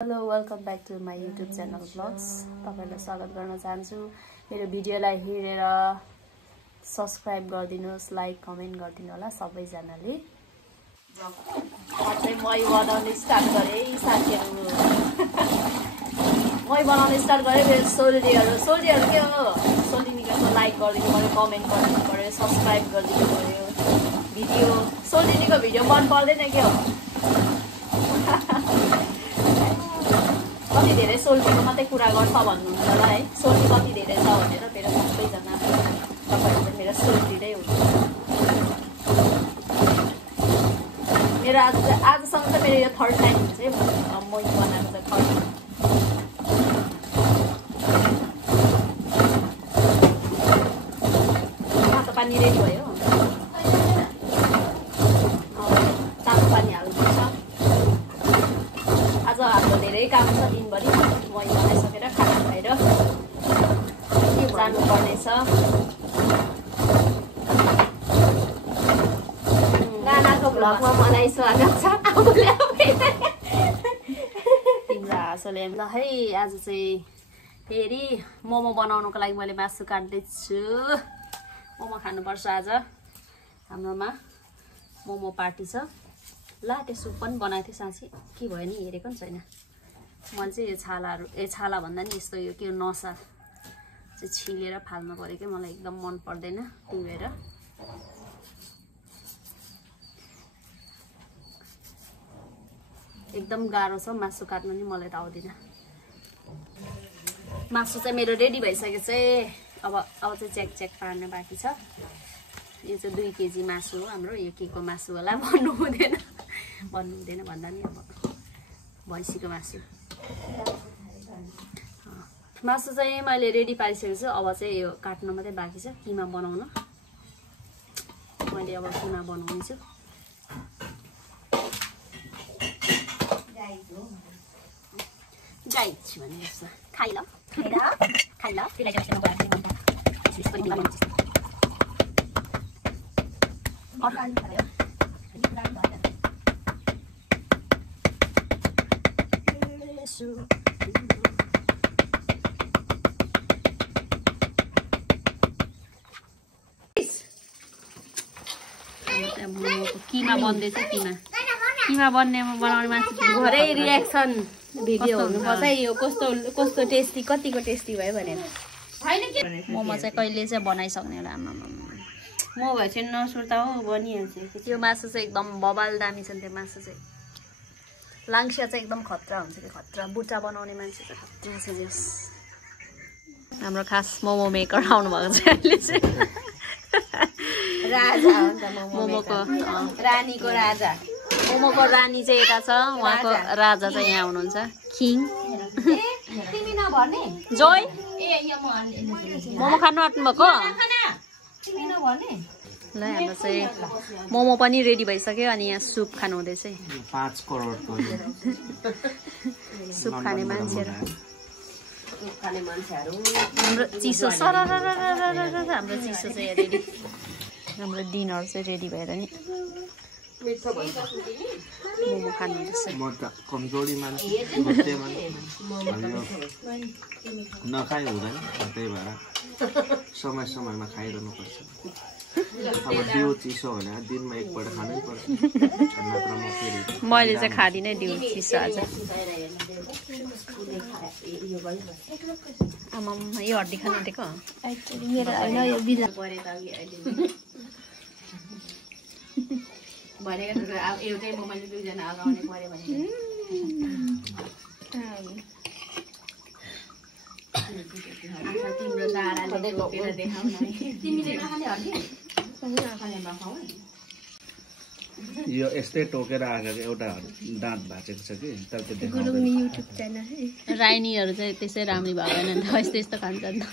Hello, welcome back to my YouTube channel vlogs. तपाईहरुलाई स्वागत गर्न चाहन्छु। मेरो भिडियोलाई हेरेर सब्स्क्राइब गरिदिनुस्, लाइक कमेन्ट गरिदिनु होला सबैजनाले। चाहिँ मै बनाउन स्टार्ट गरे साथीहरु। मै बनाउन स्टार्ट गरे मेरो सोल्डीहरु के हो? सोल्डीनीको लाइक गरिदिनु पर्यो, कमेन्ट गरिदिनु पर्यो, सब्स्क्राइब गरिदिनु पर्यो। सोल्डीनीको भिडियो मन पर्दैन के हो? कति धेरै सोल्डीको मात्रै कुरा गर्छ भन्नुहुन्छ होला है। सोल्डी कति धेरै छ भनेर मेरो सबैजना तपाईहरु चाहिँ मेरो सोल्डी नै हुनुहुन्छ। मेरो आजसम्म चाहिँ मेरो यो थर्ड टाइम हुन्छ है म बनाएको चाहिँ थर्ड। तातो पानी रेडी भयो। तातो पानी हाल्नुपर्छ। आज हाम्रो धेरै काम छ दिनभरि। मै बनाइसकेर खाना खाएर जानुपर्नेछ। नानाको भ्लगमा मलाई स्वागत छ। तिम्रो हाँसोले ल है। आज चाहिँ फेरि मोमो बनाउनको लागि मैले मासु काट्दैछु। मोमो खानुपर्छ आज। हाम्रोमा मोमो पार्टी छ। लाटे सुप पनि बनाएको थिएँ साँच्ची के भयो नि हेरेको नि छैन। मैले चाहिँ यो छाला भन्दा नि यस्तो यो के नसा चाहिँ छिलेर फाल्नु पर्यो क्या। मलाई एकदम मन पर्दैन त्यही भएर। एकदम गाह्रो छ मासु काट्नु नि मलाई त आउँदैन। मासु चाहिँ मेरो रेडी भइसक्यो चाहिँ अब चाहिँ चेक पार्न बाँकी छ। यो चाहिँ 2 केजी मासु हो हाम्रो। यो के को मासु होला भन्नु हुँदैन भन्दा नि अब भैँसीको मासु। मासु चाहिँ मैले रेडी पारिसकेको छु। अब चाहिँ यो काट्न मात्रै बाँकी छ। किमा बनाउन मैले अब किमा बनाउने छु। गाई छु भने जस्तो खाइ ल त्यसलाई चाहिँ किमा बन्दैछ। किमा बनाउने मान्छे घरै रियाक्सन भिडियो हुनुपर्छ। यो कस्तो टेस्टी कतिको टेस्टी भयो भनेर। मोमो चाहिँ कहिले चाहिँ बनाइसक्ने होला। आमा म भए चाहिँ नसुर्ता हो बनिहाल्छ। त्यो मासु चाहिँ एकदम बबाल दामी छ। त्यो मासु चाहिँ लाङ्सिया चाहिँ एकदम खतरा हुन्छ कि खतरा। बुट्टा बनाउने मान्छे चाहिँ खतरा छ। जस हाम्रो खास मोमो मेकर आउनु भएको छ अहिले चाहिँ। राजा हो नि त मोमोको रानीको राजा। मोमोको रानी चाहिँ यता छ, उहाँको राजा चाहिँ यहाँ हुनुहुन्छ किङ। तिमी नभर्ने जोय मोमो खानु आँट्नु भएको? ल हाम्रो चाहिँ मोमो पनि रेडी भइसक्यो। अनि यहाँ सुप खानु हुँदैछ। 5 करोडको सुप खाने मान्छेहरू हाम्रो चिसो हाम्रो चिसो चाहिँ रेडी। हाम्रो डिनर चाहिँ रेडी भएर नि मोमो खानु हुँदैछ। म त कमजोरी मान्छे नखाइ हुँदैन। त्यही भएर समयमा खाइरहनु पर्छ। अब डिउ चिसो भने दिनमा एकपल्ट खानै पर्छ। मैले चाहिँ खादिनँ डिउ चिसो आज। आमा यो हड्डी खानु आँटेको अब एउटै मोबाइल 2 जना लगाउने पर्यो भने तिम्रो दाराले बोकेर देखाउन। तिमीले नखाने हड्डी नखाने नखाऊ। यो यस्तै टोकेर आएको एउटा दाँत भाँचेको छ कि तर त्यो देखाउँदैन। युट्युब च्यानल राइनीहरु चाहिँ त्यसै राम्री भएन नि त। यस्तो खान्छन् त।